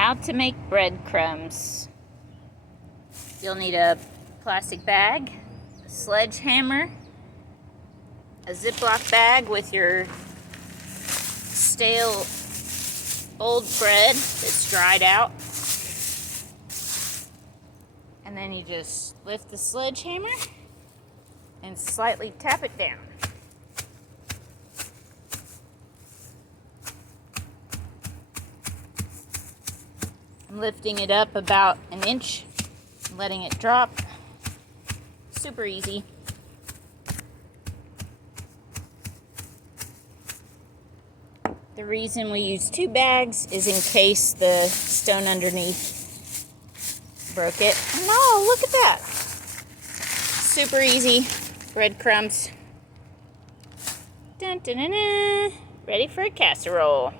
How to make breadcrumbs. You'll need a plastic bag, a sledgehammer, a Ziploc bag with your stale old bread that's dried out, and then you just lift the sledgehammer and slightly tap it down. I'm lifting it up about an inch, letting it drop. Super easy. The reason we use 2 bags is in case the stone underneath broke it. Oh, look at that. Super easy breadcrumbs. Dun, dun, dun, dun. Ready for a casserole.